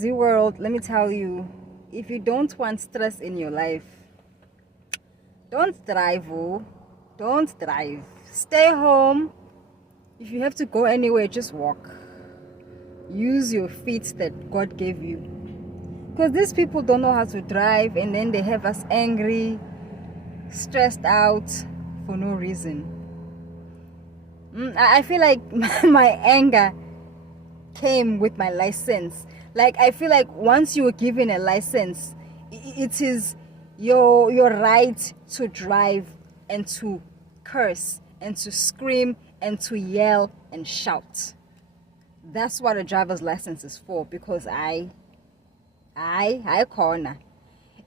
Z World, let me tell you, if you don't want stress in your life, don't drive, oh. Don't drive. Stay home. If you have to go anywhere, just walk. Use your feet that God gave you. Because these people don't know how to drive, and then they have us angry, stressed out for no reason. I feel like my anger came with my license. Like, I feel like once you were given a license, it is your right to drive and to curse and to scream and to yell and shout. That's what a driver's license is for, because I corner.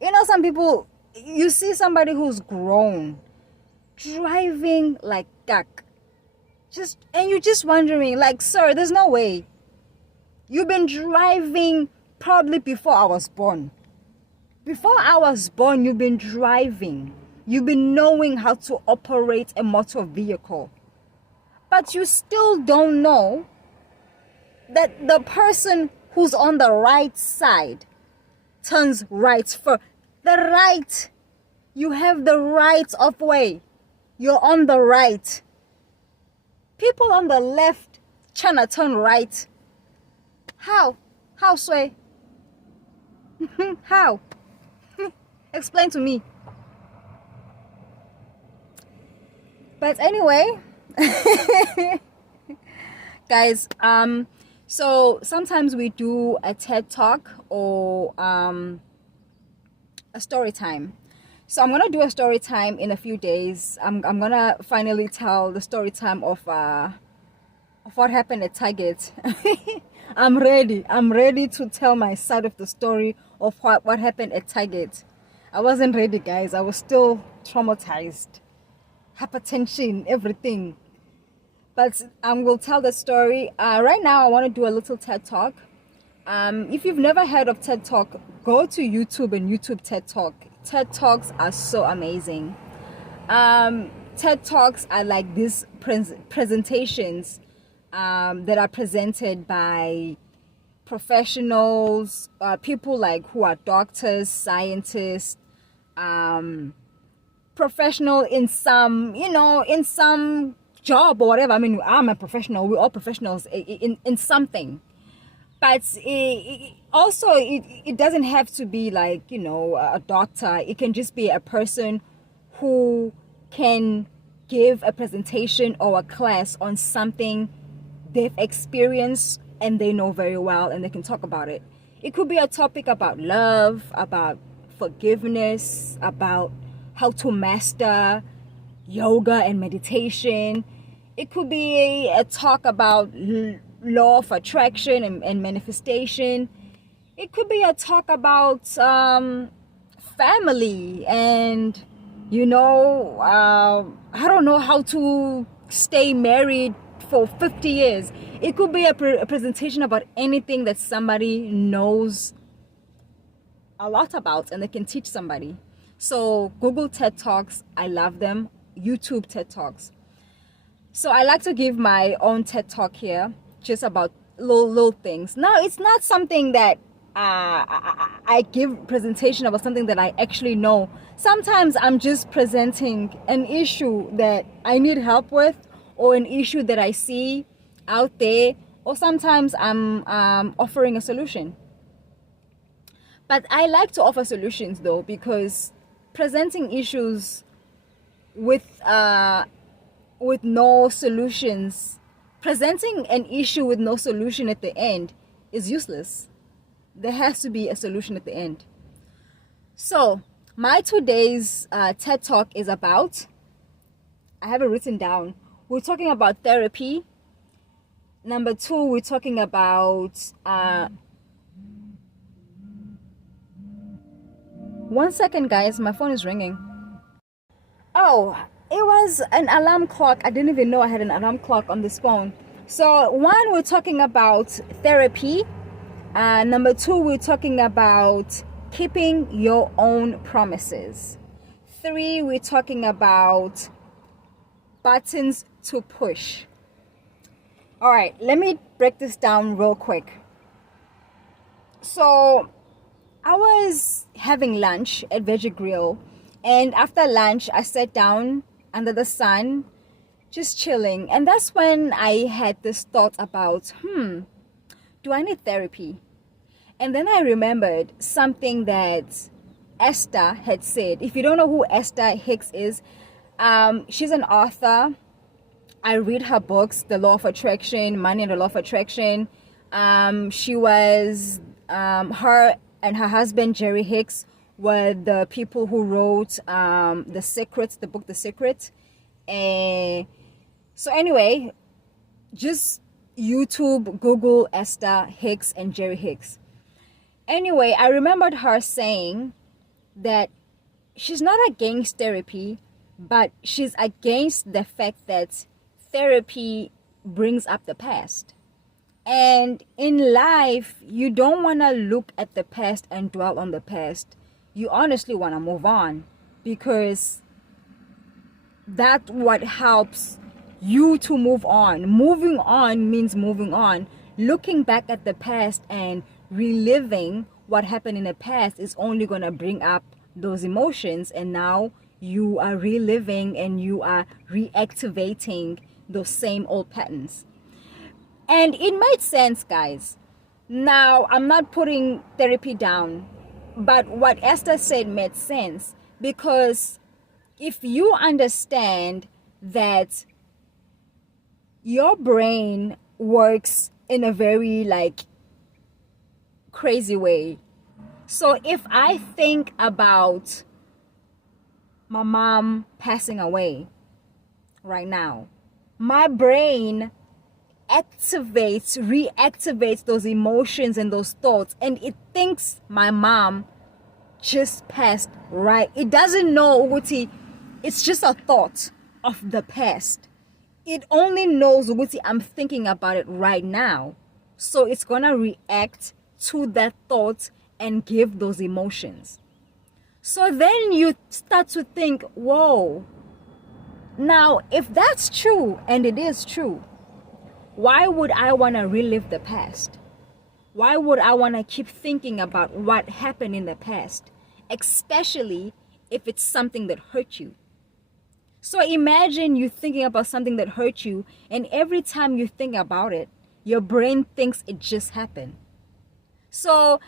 You know, some people, you see somebody who's grown driving like gak. And you're just wondering, like, sir, there's no way. You've been driving probably before I was born. Before I was born, you've been driving. You've been knowing how to operate a motor vehicle. But you still don't know that the person who's on the right side turns right first. The right. You have the right of way. You're on the right. People on the left trying to turn right. How? How, Sway? How? Explain to me. But anyway, guys, so sometimes we do a TED Talk or a story time. So I'm gonna do a story time in a few days. I'm gonna finally tell the story time of what happened at Target. I'm ready to tell my side of the story of what happened at Target. I wasn't ready, guys. I was still traumatized, hypertension, everything. But I will tell the story. Right now I want to do a little TED Talk. If you've never heard of TED Talk, go to YouTube and YouTube TED Talk. TED Talks are so amazing. TED Talks are like these presentations that are presented by professionals, people like who are doctors, scientists, professional in some, in some job or whatever. I mean, I'm a professional. We're all professionals in something. But it doesn't have to be like, a doctor. It can just be a person who can give a presentation or a class on something they've experienced and they know very well, and they can talk about it. It could be a topic about love, about forgiveness, about how to master yoga and meditation. It could be a talk about law of attraction and manifestation. It could be a talk about family and I don't know, how to stay married for 50 years. It could be a presentation about anything that somebody knows a lot about and they can teach somebody. So Google TED Talks, I love them. YouTube TED Talks. So I like to give my own TED Talk here, just about little things. Now, it's not something that I give presentation about something that I actually know. Sometimes I'm just presenting an issue that I need help with, or an issue that I see out there, or sometimes I'm offering a solution. But I like to offer solutions though, because presenting issues with no solutions, presenting an issue with no solution at the end is useless. There has to be a solution at the end. So my today's TED Talk is about, I have it written down, we're talking about therapy. Number 2, we're talking about 1 second, guys, my phone is ringing. Oh, it was an alarm clock. I didn't even know I had an alarm clock on this phone. So 1, we're talking about therapy. Number 2, we're talking about keeping your own promises. 3, we're talking about buttons to push. All right, let me break this down real quick. So I was having lunch at Veggie Grill, and after lunch, I sat down under the sun, just chilling. And that's when I had this thought about, do I need therapy? And then I remembered something that Esther had said. If you don't know who Esther Hicks is, she's an author. I read her books, The Law of Attraction, Money and the Law of Attraction. She was, her and her husband, Jerry Hicks, were the people who wrote The Secret, the book The Secret. So anyway, just YouTube, Google Esther Hicks and Jerry Hicks. Anyway, I remembered her saying that she's not against therapy, but she's against the fact that therapy brings up the past. And in life, you don't want to look at the past and dwell on the past. You honestly want to move on, because that's what helps you to move on. Moving on means moving on. Looking back at the past and reliving what happened in the past is only going to bring up those emotions, and now you are reliving and you are reactivating those same old patterns. And it made sense, guys. Now, I'm not putting therapy down, but what Esther said made sense, because if you understand that your brain works in a very crazy way. So if I think about my mom passing away right now, my brain reactivates those emotions and those thoughts, and it thinks my mom just passed, right? It doesn't know Uguti, it's just a thought of the past. It only knows Uguti, I'm thinking about it right now. So it's gonna react to that thought and give those emotions. So then you start to think, whoa, now if that's true, and it is true, why would I want to relive the past? Why would I want to keep thinking about what happened in the past, especially if it's something that hurt you? So imagine you thinking about something that hurt you, and every time you think about it, your brain thinks it just happened. So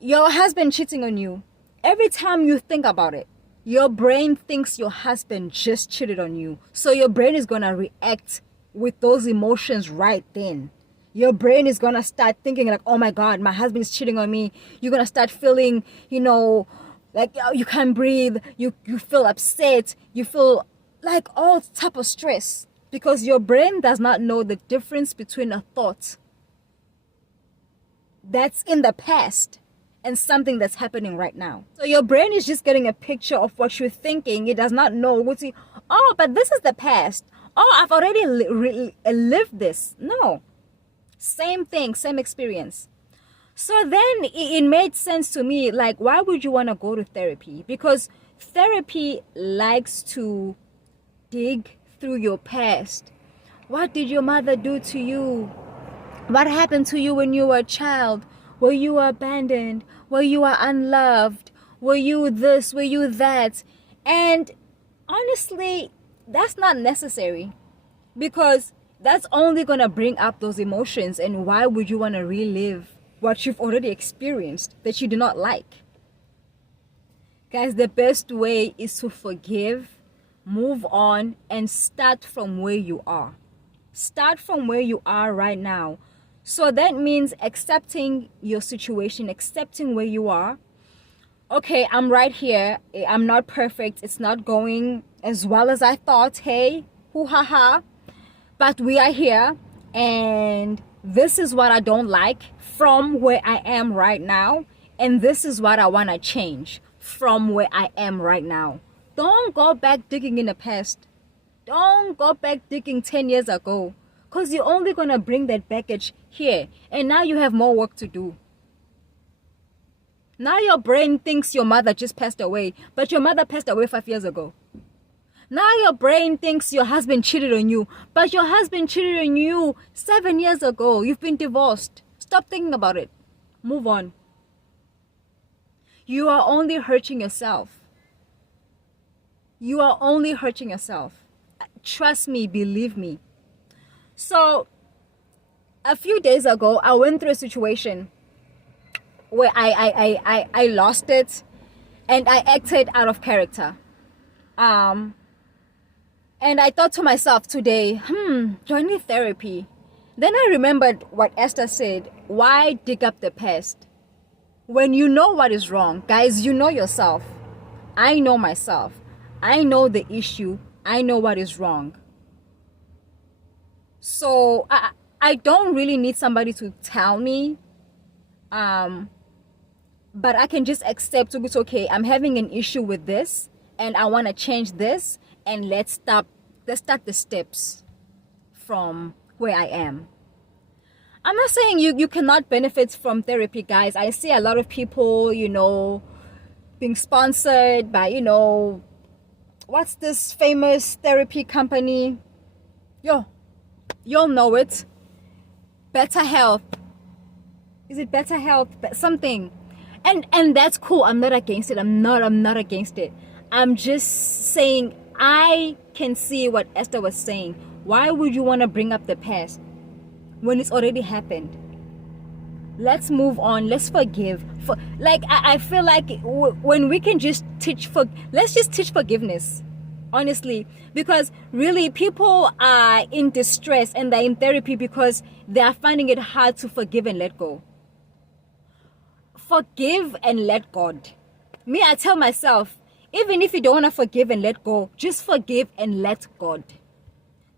your husband cheating on you, every time you think about it, your brain thinks your husband just cheated on you. So your brain is going to react with those emotions right then. Your brain is going to start thinking like, oh my God, my husband is cheating on me. You're going to start feeling, like you can't breathe. You feel upset. You feel like all type of stress, because your brain does not know the difference between a thought that's in the past and something that's happening right now. So your brain is just getting a picture of what you're thinking. It does not know what you, oh, but this is the past. Oh, I've already lived this. No. Same thing, same experience. So then it made sense to me, like, why would you want to go to therapy? Because therapy likes to dig through your past. What did your mother do to you? What happened to you when you were a child? Were you abandoned? Were you unloved? Were you this? Were you that? And honestly, that's not necessary, because that's only going to bring up those emotions. And why would you want to relive what you've already experienced that you do not like? Guys, the best way is to forgive, move on, and start from where you are. Start from where you are right now. So that means accepting your situation, accepting where you are. Okay, I'm right here. I'm not perfect. It's not going as well as I thought. Hey, hoo-ha-ha. But we are here, and this is what I don't like from where I am right now, and this is what I want to change from where I am right now. Don't go back digging in the past. Don't go back digging 10 years ago, because you're only going to bring that baggage here, and now you have more work to do. Now your brain thinks your mother just passed away, but your mother passed away 5 years ago. Now your brain thinks your husband cheated on you, but your husband cheated on you 7 years ago. You've been divorced. Stop thinking about it. Move on. You are only hurting yourself. You are only hurting yourself. Trust me, believe me. So, a few days ago, I went through a situation where I lost it and I acted out of character. And I thought to myself today, joining therapy. Then I remembered what Esther said. Why dig up the past? When you know what is wrong, guys, you know yourself. I know myself. I know the issue. I know what is wrong. So I don't really need somebody to tell me. But I can just accept it's okay. I'm having an issue with this and I want to change this, and let's start the steps from where I am. I'm not saying you cannot benefit from therapy, guys. I see a lot of people, being sponsored by, what's this famous therapy company? You'll know it. Better Health. Is it Better Health? Something. And that's cool. I'm not against it. I'm not against it. I'm just saying I can see what Esther was saying. Why would you want to bring up the past when it's already happened? Let's move on. Let's forgive. I feel like when we can just let's just teach forgiveness. Honestly, because really people are in distress and they're in therapy because they are finding it hard to forgive and let go. Forgive and let God. Me, I tell myself, even if you don't want to forgive and let go, just forgive and let God.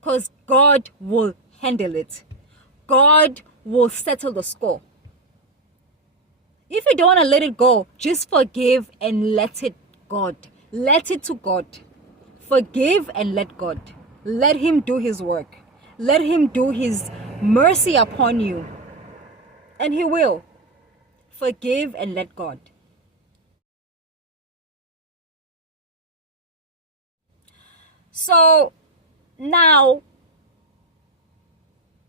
Because God will handle it. God will settle the score. If you don't want to let it go, just forgive and let it God. Let it to God. Forgive and let God. Let Him do His work. Let Him do His mercy upon you. And He will. Forgive and let God. So now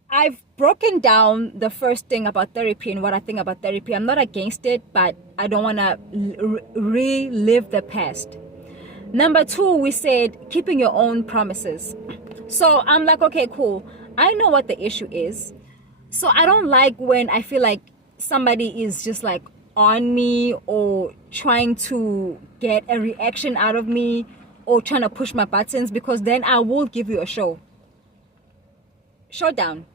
I've broken down the first thing about therapy and what I think about therapy. I'm not against it, but I don't want to relive the past. Number 2, we said keeping your own promises. So I'm like, okay, cool. I know what the issue is. So I don't like when I feel like somebody is just like on me or trying to get a reaction out of me or trying to push my buttons, because then I will give you a showdown.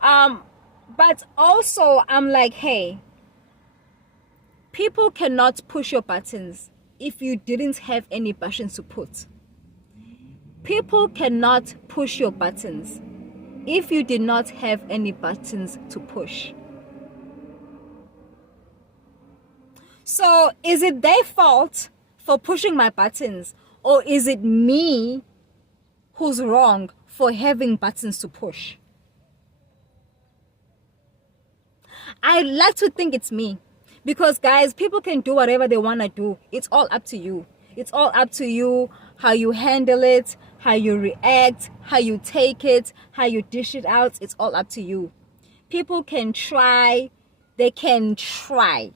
But also I'm like, hey, people cannot push your buttons if you didn't have any buttons to put. People cannot push your buttons if you did not have any buttons to push. So is it their fault for pushing my buttons, or is it me who's wrong for having buttons to push? I like to think it's me, because guys, people can do whatever they want to do. It's all up to you. It's all up to you how you handle it, how you react, how you take it, how you dish it out. It's all up to you. People can try, they can try.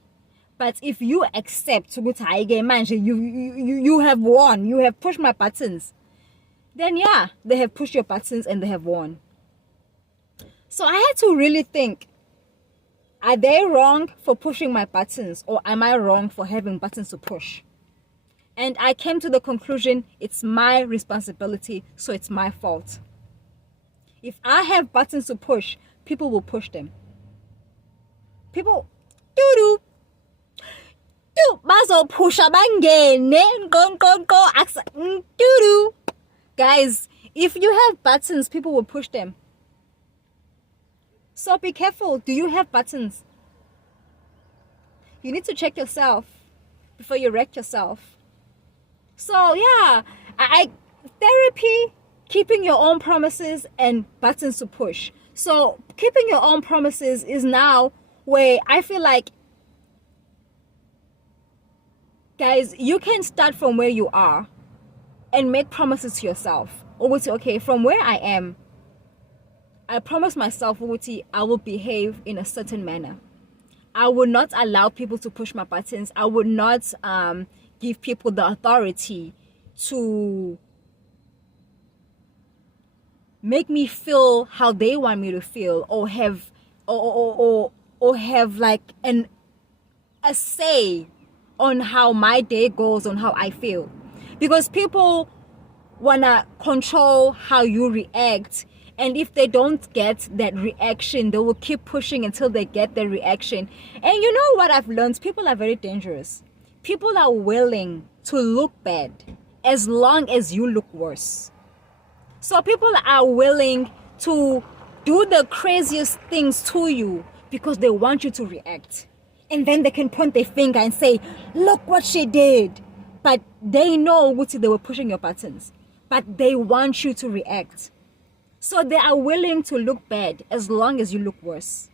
But if you accept, you have won, you have pushed my buttons, then yeah, they have pushed your buttons and they have won. So I had to really think, are they wrong for pushing my buttons, or am I wrong for having buttons to push? And I came to the conclusion, it's my responsibility, so it's my fault. If I have buttons to push, people will push them. People, bazopusha bangene, guys, if you have buttons, people will push them. So be careful. Do you have buttons? You need to check yourself before you wreck yourself. So yeah, therapy, keeping your own promises, and buttons to push. So keeping your own promises is now where I feel like, guys, you can start from where you are and make promises to yourself. Or say, okay, from where I am, I promise myself, Wuti, I will behave in a certain manner. I will not allow people to push my buttons. I will not give people the authority to make me feel how they want me to feel, or have or have like a say on how my day goes, on how I feel. Because people wanna control how you react, and if they don't get that reaction, they will keep pushing until they get the reaction. And you know what I've learned? People are very dangerous. People are willing to look bad as long as you look worse. So people are willing to do the craziest things to you because they want you to react. And then they can point their finger and say, look what she did. But they know what they were pushing your buttons. But they want you to react. So they are willing to look bad as long as you look worse.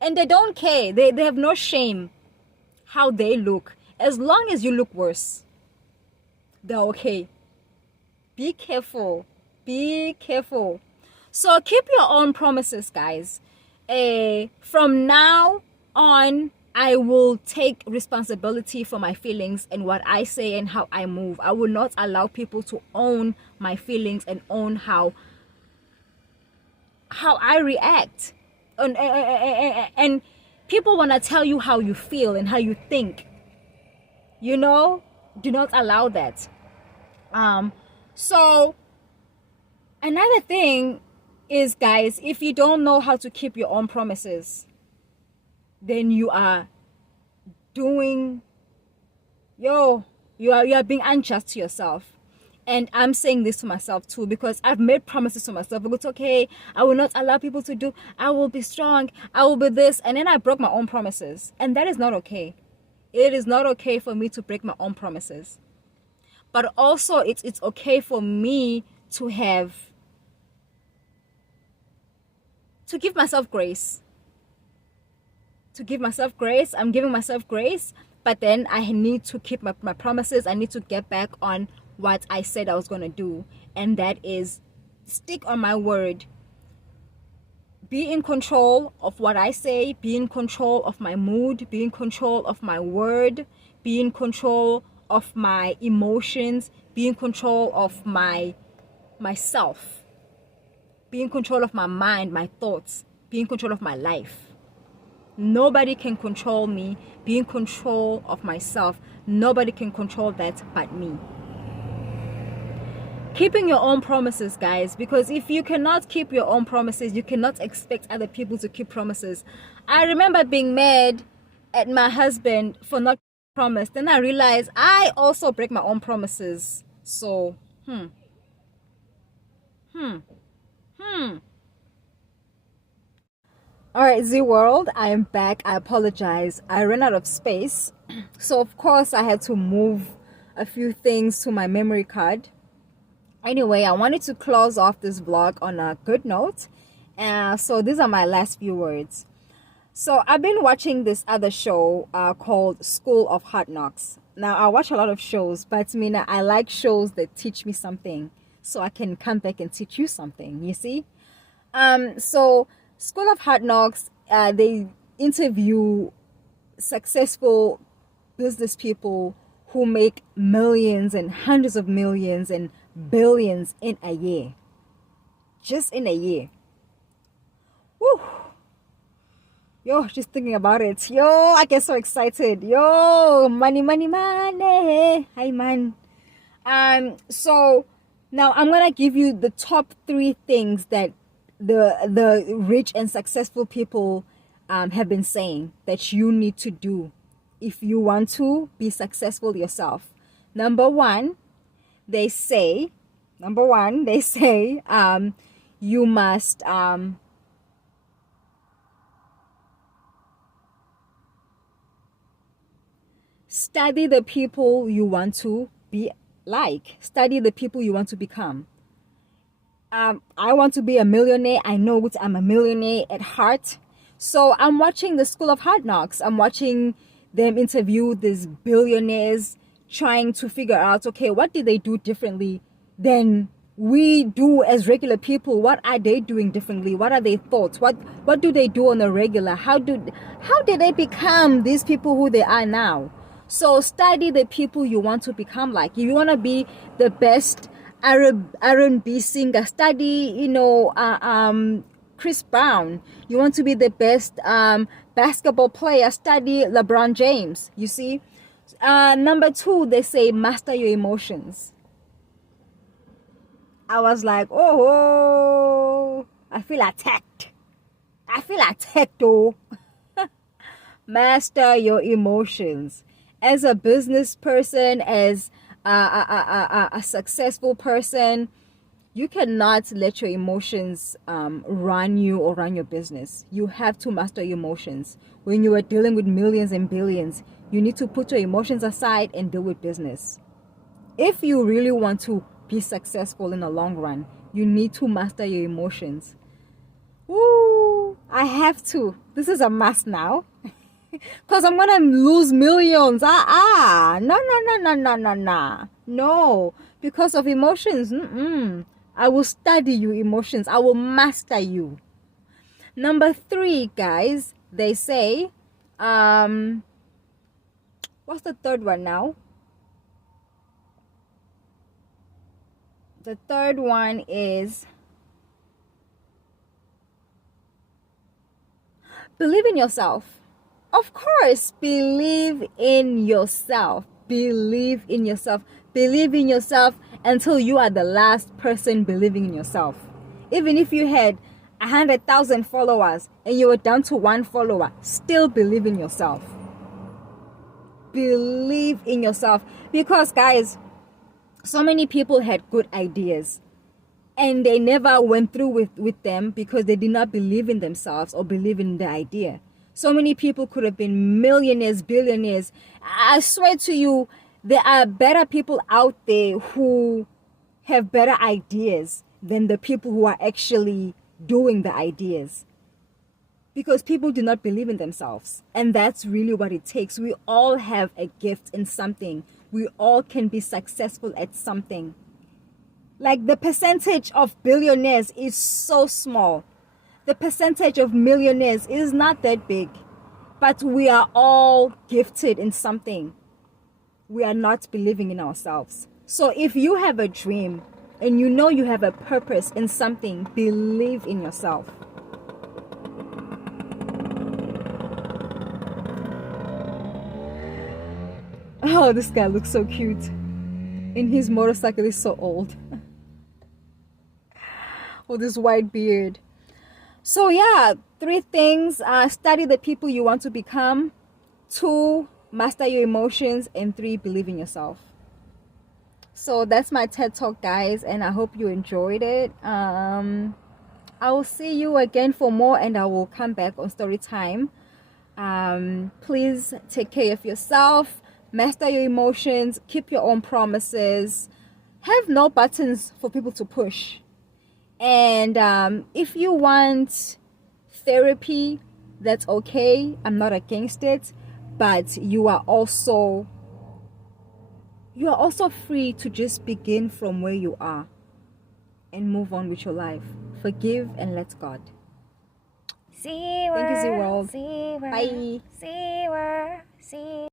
And they don't care. They have no shame how they look. As long as you look worse, they're okay. Be careful. Be careful. So keep your own promises, guys. From now on, I will take responsibility for my feelings and what I say and how I move. I will not allow people to own my feelings and own how I react. And people want to tell you how you feel and how you think. You know, do not allow that. So another thing is, guys, if you don't know how to keep your own promises, then you are doing, you are being unjust to yourself. And I'm saying this to myself too, because I've made promises to myself. It's okay, I will not allow people to do, I will be strong, I will be this. And then I broke my own promises. And that is not okay. It is not okay for me to break my own promises. But also it's okay for me to give myself grace. To give myself grace. I'm giving myself grace. But then I need to keep my promises. I need to get back on what I said I was going to do. And that is stick on my word. Be in control of what I say. Be in control of my mood. Be in control of my word. Be in control of my emotions. Be in control of myself. Be in control of my mind, my thoughts. Be in control of my life. Nobody can control me. Be in control of myself. Nobody can control that but me. Keeping your own promises, guys, because if you cannot keep your own promises, you cannot expect other people to keep promises. I remember being mad at my husband for not promise. Then I realized I also break my own promises. So, Alright, Z World, I am back. I apologize. I ran out of space. So, of course, I had to move a few things to my memory card. Anyway, I wanted to close off this vlog on a good note. So, these are my last few words. So, I've been watching this other show called School of Hard Knocks. Now, I watch a lot of shows, but Mina, I like shows that teach me something. So, I can come back and teach you something, you see? So, School of Hard Knocks, they interview successful business people who make millions and hundreds of millions and billions in a year. Just in a year. Woo! Yo, just thinking about it. Yo, I get so excited. Yo, money, money, money. Hi, man. So now I'm gonna give you the top 3 things that the rich and successful people have been saying that you need to do if you want to be successful yourself. Number one, they say you must study the people you want to be like. Study the people you want to become. I want to be a millionaire. I know what I'm a millionaire at heart. So I'm watching the School of Hard Knocks. I'm watching them interview these billionaires, trying to figure out, okay, what did they do differently than we do as regular people? What are they doing differently? What are their thoughts? What do they do on a regular? How did they become these people who they are now? So study the people you want to become like. If you want to be the best R&B singer, study, Chris Brown. You want to be the best basketball player, study LeBron James. You see? Number 2, they say master your emotions. I was like, oh, I feel attacked. Oh. Master your emotions. As a business person, as a successful person, you cannot let your emotions run you or run your business. You have to master your emotions. When you are dealing with millions and billions, you need to put your emotions aside and deal with business. If you really want to be successful in the long run, you need to master your emotions. Woo! I have to. This is a must now. Because I'm going to lose millions. No. Because of emotions. I will study your emotions. I will master you. Number 3, guys, they say, what's the third one now? The third one is believe in yourself. Of course, believe in yourself. Believe in yourself. Believe in yourself until you are the last person believing in yourself. Even if you had 100,000 followers and you were down to 1 follower, still believe in yourself. Believe in yourself. Because, guys, so many people had good ideas and they never went through with them because they did not believe in themselves or believe in the idea. So many people could have been millionaires, billionaires. I swear to you, there are better people out there who have better ideas than the people who are actually doing the ideas. Because people do not believe in themselves. And that's really what it takes. We all have a gift in something. We all can be successful at something. Like the percentage of billionaires is so small. The percentage of millionaires is not that big. But we are all gifted in something. We are not believing in ourselves. So if you have a dream and you know you have a purpose in something, believe in yourself. Oh, this guy looks so cute. And his motorcycle is so old. With this white beard. So yeah, 3 things. Study the people you want to become. 2, master your emotions. And 3, believe in yourself. So that's my TED Talk, guys. And I hope you enjoyed it. I will see you again for more. And I will come back on story time. Please take care of yourself. Master your emotions. Keep your own promises. Have no buttons for people to push. And if you want therapy, that's okay. I'm not against it. But you are also free to just begin from where you are and move on with your life. Forgive and let God. Thank you, Z World. Bye.